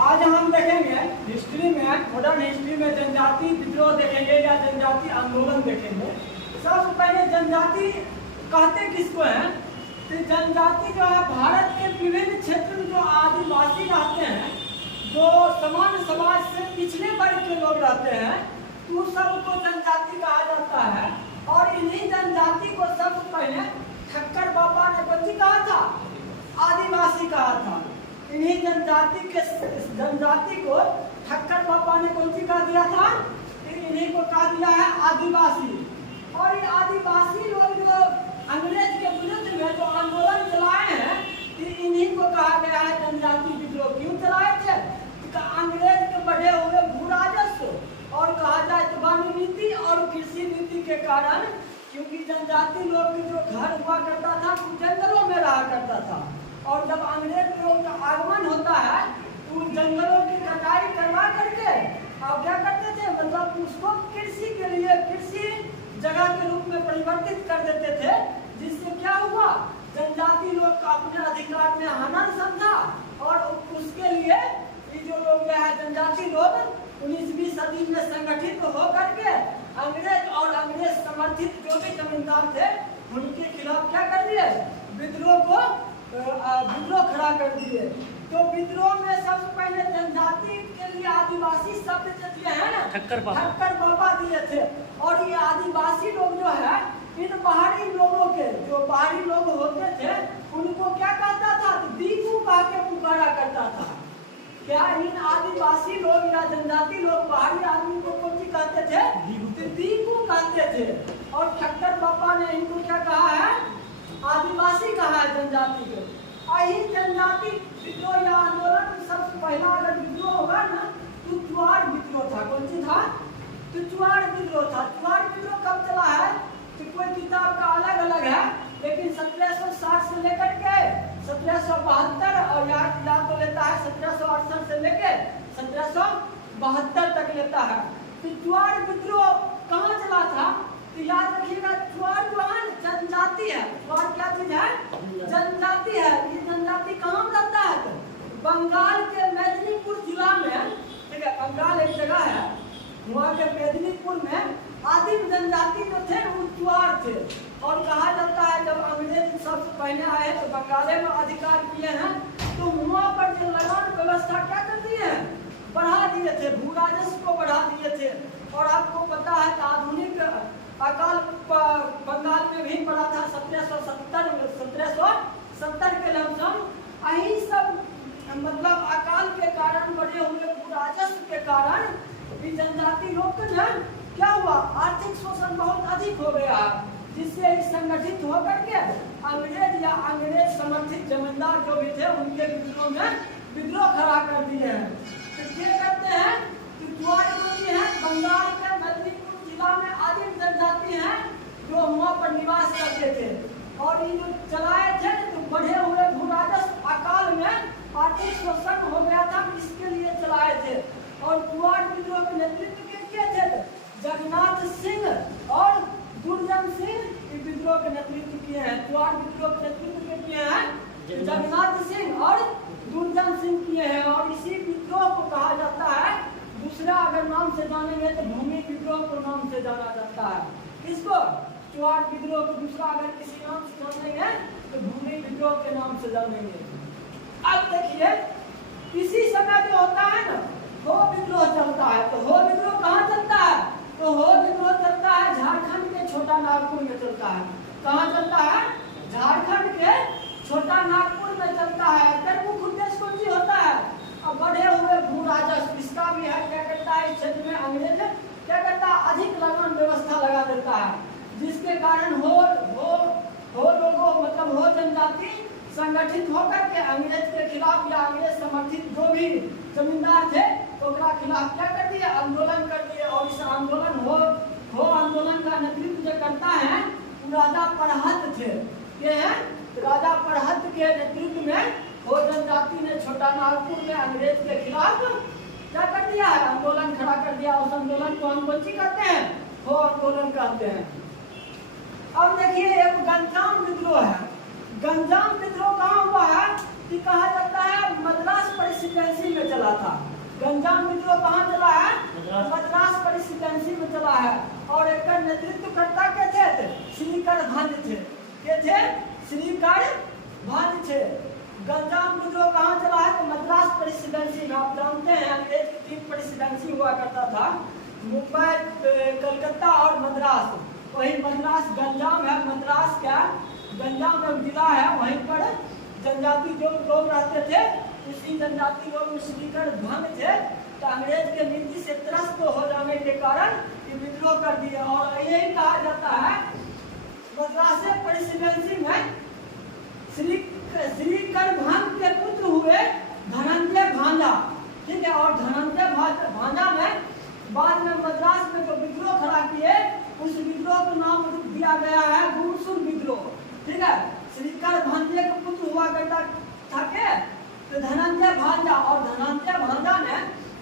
आज हम देखेंगे हिस्ट्री में, मॉडर्न हिस्ट्री में जनजाति विद्रोह देखेंगे या जनजाति आंदोलन देखेंगे। सबसे पहले जनजाति कहते किसको हैं? तो जनजाति जो है भारत के विभिन्न क्षेत्र में जो आदिवासी रहते हैं, जो सामान्य समाज से पिछले वर्ग के लोग रहते हैं, तो सबको जनजाति कहा जाता है। और इन्हीं जनजाति को सबसे पहले ठक्कर बाबा ने कौन कहा था? आदिवासी कहा था। इन्हीं जनजाति को ठक्कर बाबा ने कौन सी कहा दिया था? इन्हीं को कहा दिया है आदिवासी। और ये आदिवासी लोग जो अंग्रेज के विरुद्ध में जो आंदोलन चलाए हैं, इन्हीं को कहा गया है जनजाति विद्रोह। क्यों चलाए थे? अंग्रेज के बढ़े हुए भू राजस्व और कहा जाए तो वन नीति और कृषि नीति के कारण, क्योंकि जनजाति लोग के जो घर हुआ करता था वो जंगलों में रहा करता था। और जब अंग्रेज लोग का आगमन होता है तो जंगलों की कटाई करवा करके और क्या करते थे, मतलब उसको कृषि के लिए कृषि जगह के रूप में परिवर्तित कर देते थे। जिससे क्या हुआ, जनजाति लोग का अपने अधिकार में हनन समझा। और उसके लिए ये जो लोग है जनजाति लोग 19वीं सदी में संगठित होकर के अंग्रेज और अंग्रेज समर्थित जो भी जमींदार थे उनके खिलाफ क्या कर दिए? विद्रोह खड़ा कर दिए। तो विद्रोह में सबसे पहले जनजाति के लिए आदिवासी शब्द जो दिए हैं ना, ठक्कर बाबा दिए थे। और ये आदिवासी लोग जो है इन बाहरी लोगों के, जो बाहरी लोग होते थे उनको क्या कहता था? दीकू कह के पुकारा करता था। क्या इन आदिवासी लोग या जनजाति लोग बाहरी आदमी को कौन सी कहते थे? दीकू कहते थे। और ठक्कर बाबा ने इनको क्या कहा है? आदिवासी कहा है जनजाति को। यही जनजाति विद्रोह या आंदोलन सबसे पहला अगर विद्रोह होगा ना तो चुआड़ विद्रोह था। कौन सी था? तो चुआड़ विद्रोह था। चुआड़ विद्रोह कब चला है तो कोई किताब का अलग अलग है, लेकिन 1760 से लेकर के 1772 और याद तो लेता है 1768 से लेकर 1772 तक लेता है। तो चुआड़ विद्रोह कहाँ चला था? तो याद रखिएगा, चुआड़ जो है जनजाति है। चुआड़ क्या चीज है? जनजाति है। ये जनजाति कहाँ रहता है? तो बंगाल के मेदिनीपुर जिला में, ठीक है, बंगाल एक जगह है, वहाँ के मेदिनीपुर में आदिम जनजाति जो थे वो चुआड़ थे। और कहा जाता है जब अंग्रेज सबसे पहले आए तो बंगाले में अधिकार किए हैं, तो वहाँ पर जो लगान व्यवस्था क्या कर दिए हैं? बढ़ा दिए थे, भू राजस्व को बढ़ा दिए थे। और आपको पता है कि आधुनिक अकाल बंगाल में भी पड़ा था 1770 के लमसम। यही सब मतलब अकाल के कारण, बढ़े हुए भू राजस्व के कारण भी जनजाति लोग को ना क्या हुआ, आर्थिक शोषण बहुत अधिक हो गया, जिससे संगठित होकर के अंग्रेज या अंग्रेज समर्थित जमींदार जो भी थे उनके विद्रोह में विद्रोह खड़ा कर दिए हैं। तो क्या करते हैं कि चुआड़ होती है बंगाल के मेदिनीपुर जिला में आदिम जनजाति है जो वहाँ पर निवास करते थे। और ये जो चलाए थे तो बढ़े हुए भू राजस्व अकाल में आर्थिक शोषण हो गया था, इसके लिए चलाए थे। और चुआड़ विद्रोह के नेतृत्व किए थे जगन्नाथ सिंह और दुर्जन सिंह विद्रोह के नेतृत्व किए हैं। चुआड़ विद्रोह के नेतृत्व किए हैं जगन्नाथ सिंह और दुर्जन सिंह किए हैं। और इसी विद्रोह को कहा जाता है, दूसरा अगर नाम से जानेंगे तो भूमि विद्रोह को नाम से जाना जाता है। इसको चुआड़ विद्रोह को दूसरा अगर किसी नाम से जानेंगे तो भूमि विद्रोह के नाम से जानेंगे। अब देखिए इसी समय जो होता है ना हो विद्रोह चलता है। तो हो विद्रोह कहाँ चलता है? तो हो विद्रोह चलता है झारखंड के छोटा नागपुर में चलता है। कहाँ चलता है? झारखंड के छोटा नागपुर में चलता है। प्रमुख उद्देश्य कौन सी होता है? अब बढ़े हुए भू राजस्व इसका भी है। क्या करता है? इस क्षेत्र में अंग्रेज क्या करता है? अधिक लगान व्यवस्था लगा देता है, जिसके कारण हो लोगों मतलब हो जनजाति संगठित होकर के अंग्रेज के खिलाफ या अंग्रेज समर्थित जो भी जमींदार थे उनका खिलाफ क्या कर दिया? आंदोलन कर दिया। और इस आंदोलन हो आंदोलन का नेतृत्व जो करता है राजा परहत थे। ये है राजा परहत के नेतृत्व में हो जनजाति ने छोटा नागपुर में अंग्रेज के खिलाफ क्या कर दिया है? आंदोलन खड़ा कर दिया। उस आंदोलन को हम कौन सी कहते हैं? हो आंदोलन कहते हैं। अब देखिए एक गंजाम विद्रोह है। गंजाम विद्रोह कहाँ हुआ है? कि कहा जाता है मद्रास प्रेसिडेंसी में चला था। गंजाम विद्रोह कहाँ चला है? मद्रास प्रेसिडेंसी में चला है। और एक नेतृत्व करता के थे श्रीकर भांज थे। के थे? श्रीकर भांज थे। गंजाम विद्रोह कहाँ चला है? तो मद्रास प्रेसिडेंसी में। आप जानते हैं अंग्रेज की 3 प्रेसिडेंसी हुआ करता था, मुंबई, कलकत्ता और मद्रास। वही मद्रास गंजाम है, मद्रास क्या गंजाम में जिला है, वहीं पर जनजाति जो लोग रहते थे, उसी जनजाति लोग में श्रीकर भंग थे। तो अंग्रेज के नीति से त्रस्त हो जाने के कारण ये विद्रोह कर दिया। और यही कहा जाता है मद्रास प्रेसिडेंसी में श्रीकर भंग के पुत्र हुए धनंजय भांजा। ठीक है। और धनंजय भांजा में बाद में मद्रास में जो विद्रोह खड़ा किए, उस विद्रोह का नाम दिया गया है गुमसुर विद्रोह। ठीक है। श्रीकर भांजे का पुत्र हुआ करता था के तो धनंजय भांजा, और धनंजय भांजा ने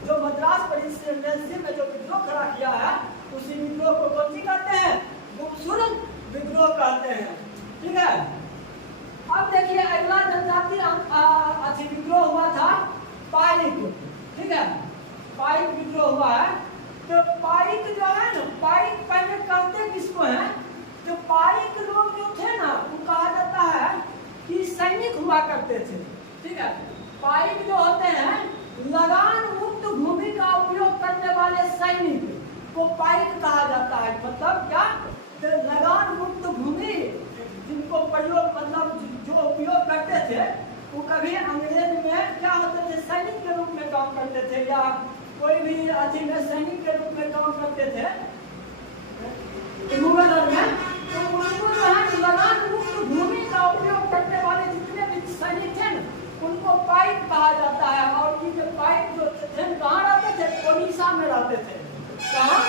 जो मद्रास प्रेसिडेंसी में जो विद्रोह खड़ा किया है, उसी विद्रोह को कौन सी कहते हैं? गुमसुर विद्रोह कहते हैं। ठीक है। अब देखिए अगला जनजाति विद्रोह हुआ था पाइक। ठीक है। पाइक विद्रोह हुआ है। तो पाइक जो है ना, पाइक पहले कहते किसको हैं? तो पाइक लोग जो थे ना, वो कहा जाता है कि सैनिक हुआ करते थे। ठीक है। पाइक जो होते हैं लगान मुक्त भूमि का उपयोग करने वाले सैनिक को पाइक कहा जाता है। मतलब क्या? तो लगान मुक्त भूमि जिनको प्रयोग मतलब जो उपयोग करते थे, वो कभी अंग्रेज में क्या होते थे? सैनिक के रूप में काम करते थे, या कोई भी अथी में सैनिक के रूप में काम करते थे मुगल में। तो उनको जो है लगान मुक्त भूमि का उपयोग करने वाले जितने भी सैनिक थे न, उनको पाइक कहा जाता है। और ये पाइक जो थे कहाँ रहते थे? ओडिशा में रहते थे। कहाँ?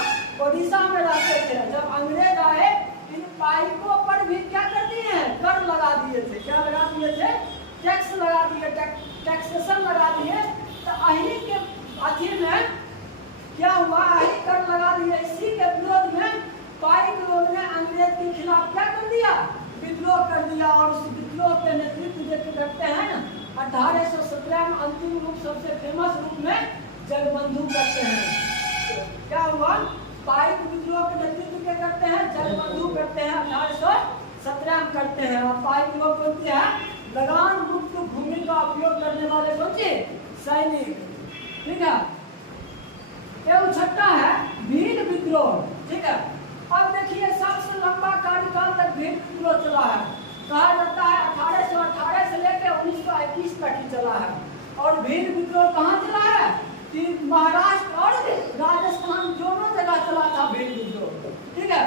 ओडिशा में रहते थे। जब अंग्रेज आए, इन पाइकों पर भी क्या कर दिए हैं? कर लगा दिए थे। क्या लगा दिए थे? टैक्स लगा दिए, टैक्सेशन लगा दिए। तो अही के अथी में क्या हुआ? अही कर लगा दिए। इसी के विरोध में पाइक लोग ने अंग्रेज के खिलाफ क्या कर दिया? विद्रोह कर दिया। और उस विद्रोह के नेतृत्व जो करते हैं ना, 1817 में अंतिम रूप सबसे फेमस रूप में जगबंधु करते हैं। क्या हुआ? पाइक विद्रोह के नेतृत्व क्या करते हैं? जगबंधु करते हैं, 1817 में करते हैं। और पाइक लोग बोलते हैं लगान मुक्त भूमि का उपयोग करने वाले कौन से? सैनिक। ठीक है। एवं छठा है भील विद्रोह। ठीक है। अब देखिए सबसे लंबा कार्यकाल तक भील विद्रोह चला है। कहा जाता है 1818 से लेकर 1921 तक ही चला है। और भील विद्रोह कहाँ चला है? कि महाराष्ट्र और राजस्थान दोनों जगह चला था भील विद्रोह। ठीक है।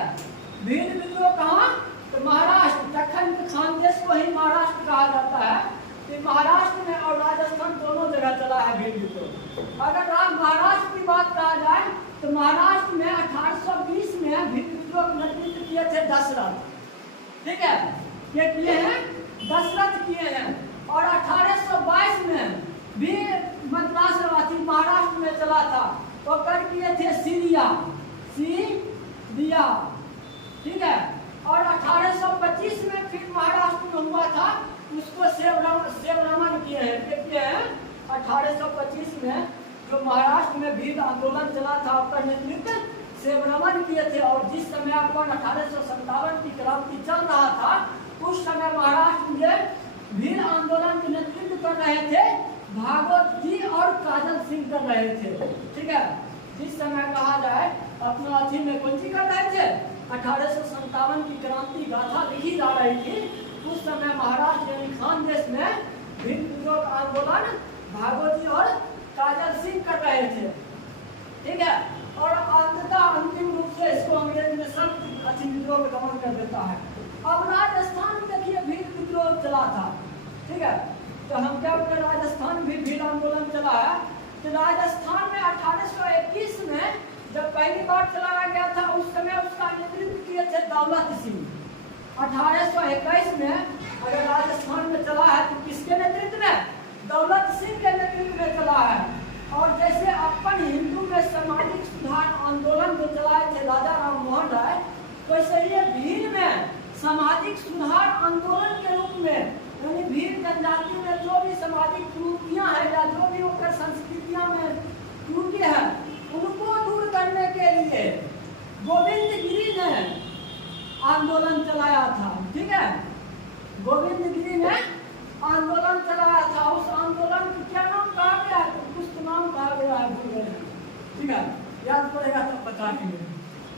भील विद्रोह कहाँ? तो महाराष्ट्र, दक्खन के खानदेश को ही महाराष्ट्र कहा जाता है। कि महाराष्ट्र में और राजस्थान दोनों जगह चला है भील विद्रोह। अगर महाराष्ट्र की बात कहा जाए तो महाराष्ट्र में 1820 में भील विद्रोह का नेतृत्व किए थे दशरथ। ठीक है। ये किए हैं दशरथ किए हैं। और 1822 में भी मद्रास महाराष्ट्र में चला था, तो कर किए थे सीरिया। ठीक है। और 1825 में फिर महाराष्ट्र में हुआ था, उसको सेवरमन किए हैं। 1825 में जो महाराष्ट्र में भील आंदोलन चला था, उसका नेतृत्व सेवरमन किए थे। और जिस समय अपन 1857 की क्रांति चल रहा था, उस समय महाराष्ट्र में भील आंदोलन के नेतृत्व कर रहे थे भागवत जी और काजल सिंह कर रहे थे। ठीक है। जिस समय कहा जाए अपना अथी में कौन सी कर रहे थे? 1857 की क्रांति गाथा लिखी जा रही थी। उस समय महाराष्ट्र यानी खानदेश में भील विद्रोह आंदोलन भागवत जी और काजल सिंह कर रहे थे। ठीक है। और अंततः अंतिम रूप से इसको अंग्रेज ने सब अथी विद्रोह में दमन कर देता है। अब राजस्थान में देखिए भील विद्रोह चला था। ठीक है। तो हम क्या बोलते हैं? राजस्थान भी भील आंदोलन चला है। तो राजस्थान में 1821 में जब पहली बार चलाया गया था, उस समय उसका नेतृत्व किए थे दौलत सिंह। 1821 में अगर राजस्थान में चला है तो किसके नेतृत्व में? दौलत सिंह के नेतृत्व में चला है। और जैसे अपन हिंदू में सामाजिक सुधार आंदोलन जो चलाए थे राजा राम मोहन राय, वैसे ये भील में सामाजिक सुधार आंदोलन के रूप में यानी भील जनजाति में जो भी सामाजिक त्रुटियां हैं या जो भी उनकर संस्कृतियां में त्रुटि है उनको दूर करने के लिए गोविंद गिरी ने आंदोलन चलाया था। ठीक है, गोविंद गिरी ने आंदोलन चलाया था। उस आंदोलन को क्या नाम कहा गया है? कुछ तो नाम कहा गया है, भूल गए। ठीक है, याद पड़ेगा तब बताएंगे।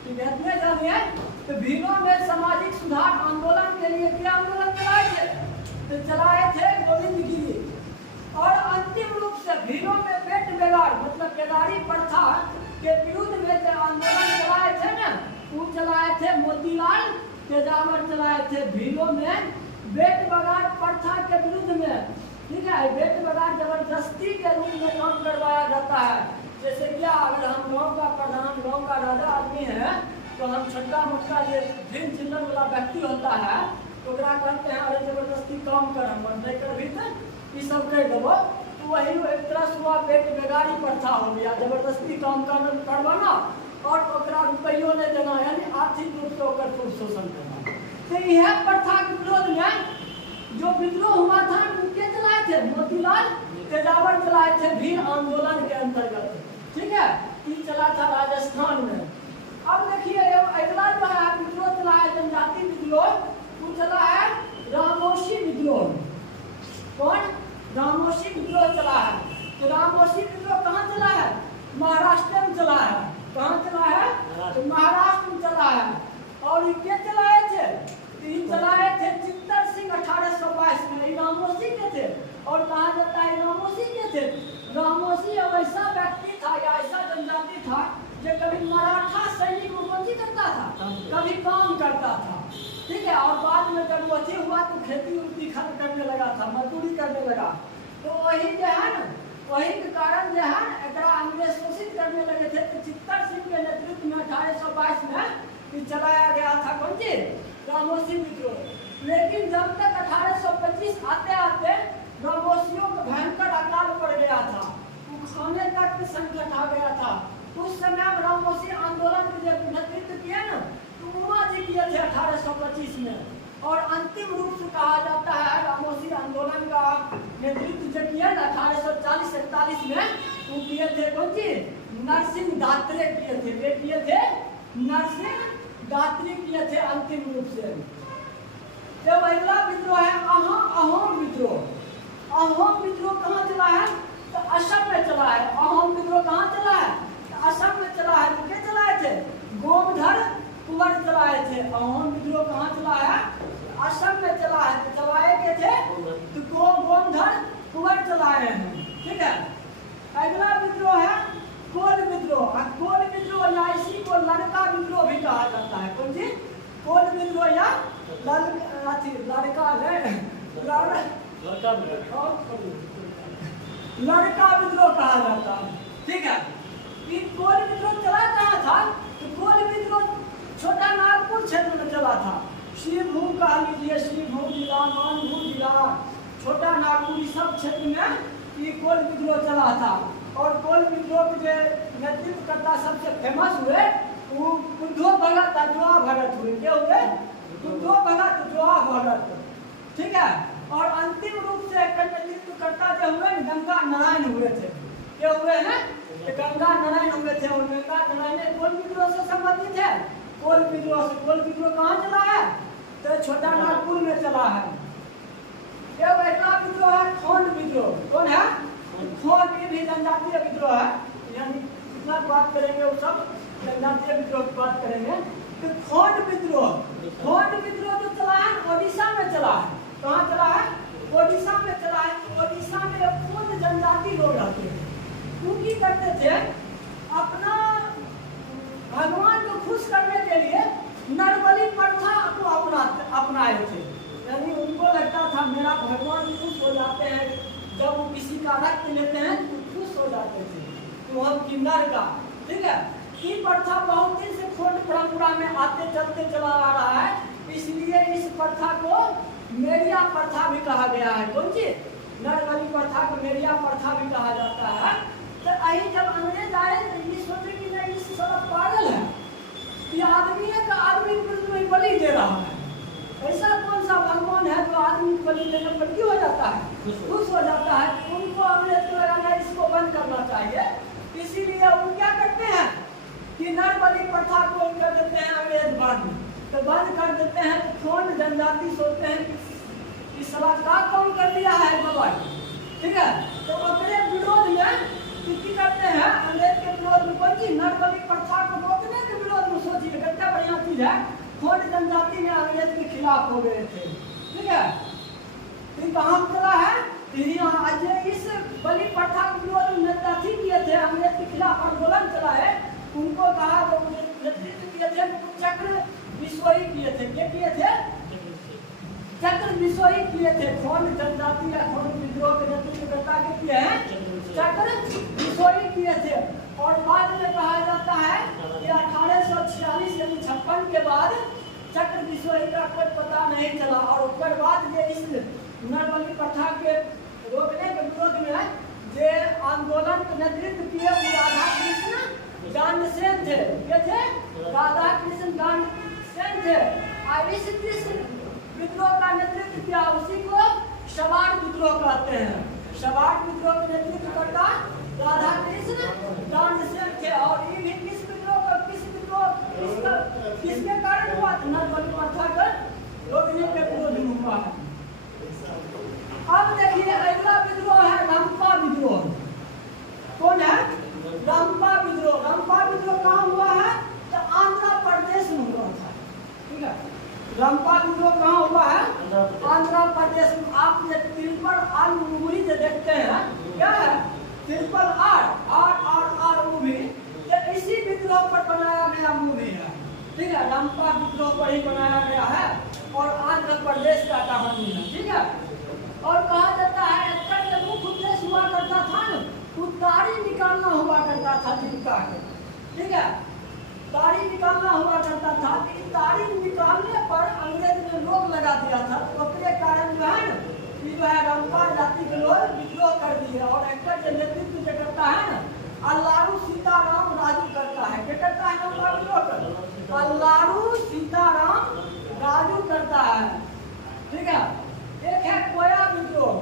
ठीक है, इतने जानिए तो भीलों में सामाजिक सुधार आंदोलन के लिए क्या आंदोलन चलाए थे? तो चलाए थे गोविंद गिरी। और अंतिम रूप से भीलों में पेट बेगार मतलब बेगारी प्रथा के विरुद्ध में जो आंदोलन चलाए थे ना, वो चलाए थे मोतीलाल तेजावर चलाए थे भीलों में बेट बगाड़ प्रथा के विरुद्ध में। ठीक है, बेट बगाड़ जबरदस्ती के रूप में काम करवाया जाता है। जैसे क्या, अगर हम गाँव का प्रधान गाँव का राजा आदमी है तो हम छोटा मोटा जो भिन्न चिल्लर वाला व्यक्ति होता है तो कहते हैं अरे जबरदस्ती काम कर, हम नहीं कर भी तो ये सब कर देवो। तो वही एक तरह से हुआ पेट बेगारी प्रथा हो गया, जबरदस्ती काम करवाना और रुपये नहीं देना, यानी आर्थिक रूप से होकर खूब शोषण करना। तो यह प्रथा के विरोध में जो विद्रोह हुआ था उनके चलाए थे मोतीलाल तेजावर चलाए थे भील आंदोलन के अंतर्गत। ठीक है, ये चला था राजस्थान में। अब देखिए अगला जो है विद्रोह चला है जनजाति विद्रोह, वो चला है रामोशी विद्रोह। कौन? रामोशी विद्रोह चला है। तो रामोशी विद्रोह कहाँ चला है? महाराष्ट्र में चला है। कहाँ चला है? तो महाराष्ट्र में चला है। और ये चलाए थे? ये चलाए थे चित्तर सिंह 1822 में। रामोशी के थे। और कहा जाता है रामोशी के थे। रामोशी ऐसा व्यक्ति था या ऐसा जनजाति था जो कभी मराठा सैनिक को बंदी करता था, कभी काम करता था। ठीक है, और बाद में जब वो अच्छे हुआ तो खेती उती करने लगा था, मजदूरी करने लगा। तो वही जो है ना, वही के कारण जो है एकरा अंग्रेज शोषित करने लगे थे। तो चित्तर सिंह के नेतृत्व में 1822 में चलाया गया था कौन सी? रामोशी विद्रोह। लेकिन जब तक 1825 आते आते रामोशियों को भयंकर अकाल पड़ गया था, खाने तक संकट आ गया था। उस समय रामोशी आंदोलन के जब नेतृत्व किया ना तो उमा जी किए थे 1825 में। और अंतिम रूप से कहा जाता है रामोशी आंदोलन का नेतृत्व जो किया ना 1840-41 में, वो किए थे कौन सी? नरसिंह दात्रे किए थे। वे किए थे नरसिंह दात्री किए थे अंतिम रूप से। जब अगला विद्रोह है अहोम विद्रोह। अहोम विद्रोह कहाँ चला है? तो असम में चला है। अहोम विद्रोह कहाँ चला है? तो असम में चला है। तो क्या चलाए थे? गोमधर कुंवर चलाए थे। अहोम विद्रोह कहाँ चला है? असम में चला है। तो चलाए के थे तो गोमधर कुंवर चलाए हैं। ठीक है, अगला विद्रोह है कोल विद्रोह। कोल विद्रोह या इसी को लड़का विद्रोह भी कहा जाता है। कौन सी? कोल विद्रोह या लड़का विद्रोह कहा जाता है। ठीक है, कोल विद्रोह चला कहाँ था? तो कोल विद्रोह छोटा नागपुर क्षेत्र में चला था। शिवभूम कहा लीजिए, शिवभूम जिला, मानभूम जिला, छोटा नागपुर सब क्षेत्र में ये कोल विद्रोह चला था। और कोल विद्रोह के नेतृत्व करता सबसे फेमस हुए वो बुद्धो भगत अजवा भगत हुए। क्या हुए? बुद्धो भगत अजवा भगत। ठीक है, और अंतिम रूप से नेतृत्व करता जो हुए गंगा नारायण हुए थे। क्या हुए हैं? गंगा नारायण हुए थे। और गंगा नारायण कोल विद्रोह से संबंधित है। कोल विद्रोह से। कोल विद्रोह कहाँ चला है? तो छोटा नागपुर में चला है। क्या अगला विद्रोह है? खोंड विद्रोह। कौन है? खोंड भी जनजातीय विद्रोह है। यानी कितना बात करेंगे वो सब जनजातीय विद्रोह की बात करेंगे। तो खोंड विद्रोह, खोंड विद्रोह जो चला है ओडिशा में चला है। कहाँ चला है? ओडिशा में चला है। ओडिशा में खोंड जनजाति लोग रहते हैं। वो की करते थे? अपना भगवान को खुश करने के लिए नरबली प्रथा को अपनाए थे। यानी उनको लगता था मेरा भगवान खुश हो जाते हैं जब वो किसी का रक्त लेते हैं तो खुश हो जाते थे, तो हम किन्नर का। ठीक है, ये प्रथा बहुत दिन से खोंड परंपरा में आते चलते चला आ रहा है। इसलिए इस प्रथा को मेरिया प्रथा भी कहा गया है। कौन सी? नरबली प्रथा को मेरिया प्रथा भी कहा जाता है। तो अही जब अंग्रेज आए तो ये सोचे कि नहीं इस सब पागल है, ये आदमी है आदमी को बलि दे रहा है। ऐसा कौन सा भगवान है जो आदमी को बलि देने पर क्यों खुश हो जाता है। उनको अंग्रेज को लगा इसको बंद करना चाहिए, इसीलिए वो क्या करते हैं कि नर बलि प्रथा को कर देते हैं अंग्रेज बंद। तो बंद कर देते हैं तो कौन जनजाति सोचते हैं कि साला का कौन कर दिया है बाबा, ठीक है। तो अपने विरोध में की करते हैं अंग्रेज के विरोध में, कोई चीज नर बलि प्रथा को रोकने के विरोध में सोचिए कितना बढ़िया चीज है। खोज जनजाति में अंग्रेज के खिलाफ हो गए थे, ठीक है। फिर कहाँ चला है आज इस बलि प्रथा के विरोध में नेताजी किए थे, अंग्रेज के खिलाफ आंदोलन चला है, उनको कहा नेतृत्व किए थे चक्र बिश्नोई किए थे। क्या किए थे? चक्र बिश्नोई किए थे। खोज जनजाति या खोज विद्रोह के नेतृत्वकर्ता के किए हैं चक्र बिश्नोई किए थे। और बाद में कहा जाता है कि 1846 यानी 56 के बाद चक्र बिश्नोई का कोई पता नहीं चला। और उसके बाद ये इस नरबली प्रथा के रोकने के विरोध में जे आंदोलन का नेतृत्व किए वो राधा कृष्ण गांधीसेन थे। ये थे राधा कृष्ण गांधीसेन थे। और इस विद्रोह का नेतृत्व किया, उसी को सवार विद्रोह कहते हैं। सवार विद्रोह का नेतृत्व करता राधा कृष्ण गांधीसेन थे। और ये भी किस विद्रोह किसके कारण हुआ? नरबली प्रथा का रोकने के विरोध में हुआ है। अब देखिए अगला विद्रोह है रंपा विद्रोह। कौन है? रंपा विद्रोह। रंपा विद्रोह कहाँ हुआ है? तो आंध्र प्रदेश में हुआ था, ठीक है। रंपा विद्रोह कहाँ हुआ है? आंध्र प्रदेश में। आप ये ट्रिपल आर मूवी जो देखते हैं, क्या है? ट्रिपल आर मूवी, ये इसी विद्रोह पर बनाया गया मूवी है, ठीक है। रंपा विद्रोह पर ही बनाया गया है और आंध्र प्रदेश का कहानी है, ठीक है। और कहा जाता है इसका मुख्य उद्देश्य हुआ करता था ना, वो ताड़ी निकालना हुआ करता था जीविका के, ठीक है। ताड़ी निकालना हुआ करता था। कि ताड़ी निकालने पर अंग्रेज ने रोक लगा दिया था। तो उसके कारण जो है ना कि जो है रंपा जाति के लोग विद्रोह कर दिए। और इसका जो नेतृत्व जो करता है ना अल्लारू सीताराम राजू करता है। क्या करता है? रंपा विद्रोह कर अल्लारू सीताराम राजू करता है, ठीक है। एक है कोया विद्रोह।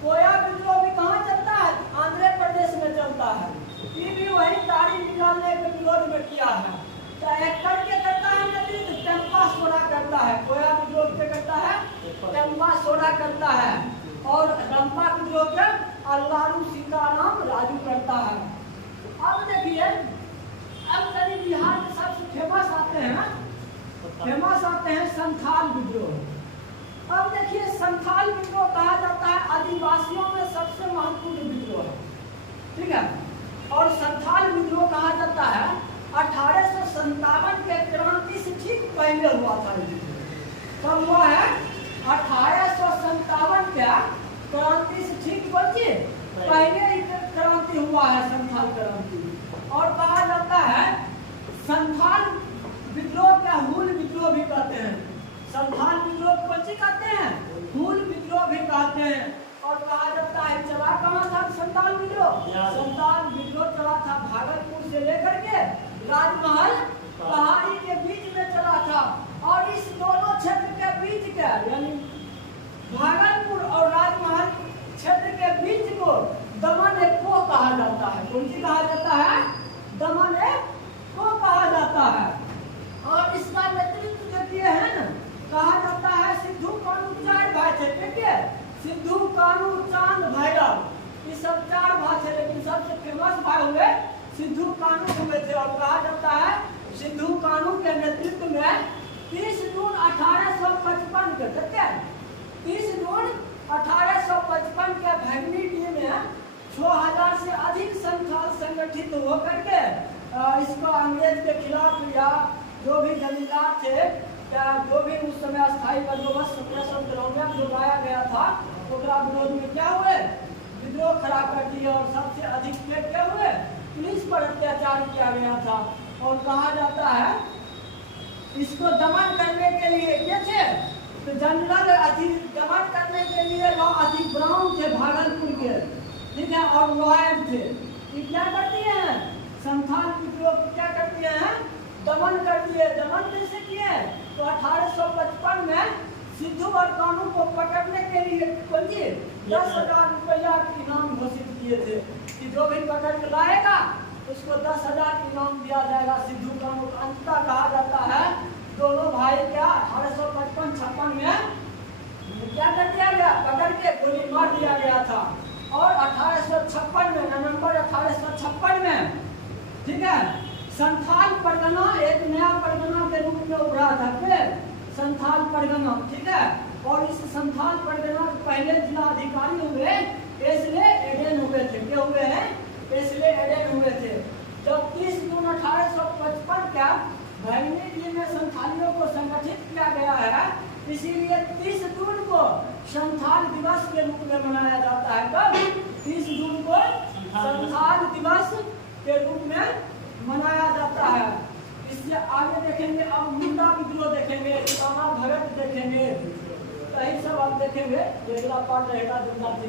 कोया विद्रोह भी कहाँ चलता है? आंध्र प्रदेश में चलता है। ये भी वही ताड़ी निकालने के विरोध में किया है। तो एक करके करता है नेतृत्व चंपा सोडा करता है। कोया विद्रोह क्या करता है? चंपा सोडा करता है। और रंपा विद्रोह के अल्लारू सीताराम राजू करता है। अब देखिए अब करीब बिहार में सबसे फेमस आते हैं संथाल विद्रोह। अब देखिए संथाल विद्रोह कहा जाता है आदिवासियों में सबसे महत्वपूर्ण विद्रोह है, ठीक है। और संथाल विद्रोह कहा जाता है 1857 के क्रांति से ठीक पहले हुआ था। कब हुआ है? 1857 के क्रांति से ठीक बच्चे पहले ही क्रांति हुआ है, संथाल क्रांति। और कहा जाता है संथाल विद्रोह का हूल विद्रोह भी कहते हैं। संथाल विद्रोह को कौन कहते हैं? हूल विद्रोह भी कहते हैं। और कहा जाता है चला कहाँ था संथाल विद्रोह? संथाल विद्रोह चला था भागलपुर से लेकर के राजमहल पहाड़ी के बीच में चला था। और इस दोनों क्षेत्र के बीच के यानी भागलपुर और राजमहल क्षेत्र के बीच को दमन को कहा जाता है। कौन सी कहा जाता है? दमन को कहा जाता है। और इसका नेतृत्व जो किए हैं ना कहा जाता है सिद्धू कानू चार भाई थे, ठीक है। सिद्धू कानू चांद भैरव, ये सब चार भाई थे, लेकिन सबसे फेमस भाई हुए सिद्धू कानू हुए थे। और कहा जाता है सिद्धू कानू के नेतृत्व में 30 जून 1855 के 30 जून 1855 के भैरवी में 6000 से अधिक संथाल संगठित होकर के इसको अंग्रेज के खिलाफ या जो भी जमींदार थे या जो भी उस समय अस्थायी बंदोबस्त 1793 में जो लाया गया था उसका विरोध में क्या हुए? विद्रोह खड़ा कर दिया। और सबसे अधिक क्या हुए? पुलिस पर अत्याचार किया गया था। और कहा जाता है इसको दमन करने के लिए क्या थे? तो जनरल दमन करने के लिए अधिक ब्राउन थे भागलपुर के, ठीक है। और लॉयर थे। ये क्या करती हैं? संथाल विद्रोह क्या करती हैं? दमन कर दिए। दमन कैसे किए? तो 1855 में सिद्धू और कानू को पकड़ने के लिए बोलिए 10,000 रुपया इनाम घोषित किए थे कि जो भी पकड़ के लाएगा उसको 10,000 इनाम दिया जाएगा। सिद्धू कानू अंततः कहा जाता है दोनों भाई क्या 1855-56 में क्या कर दिया गया, पकड़ के गोली मार दिया गया था। और 1856 में नवंबर 1856 में, ठीक है, संथाल परगना एक नया परगना के रूप में उभरा था। फिर संथाल परगना, ठीक है, और इस संथाल परगना के पहले जिला अधिकारी हुए एसले एडेन हुए थे। क्या हुए हैं? एसले एडेन हुए थे। जब 30 जून 1855 का भैरवनी में संथालियों को संगठित किया गया है, इसीलिए 30 जून को संथाल दिवस के रूप में मनाया जाता है। कब? 30 जून को संथाल दिवस के रूप में मनाया जाता है। इससे आगे देखेंगे, अब मुंडा विद्रोह देखेंगे, राणा भगत देखेंगे, यही सब आप देखेंगे। अगला पार्ट रहेगा जनजाति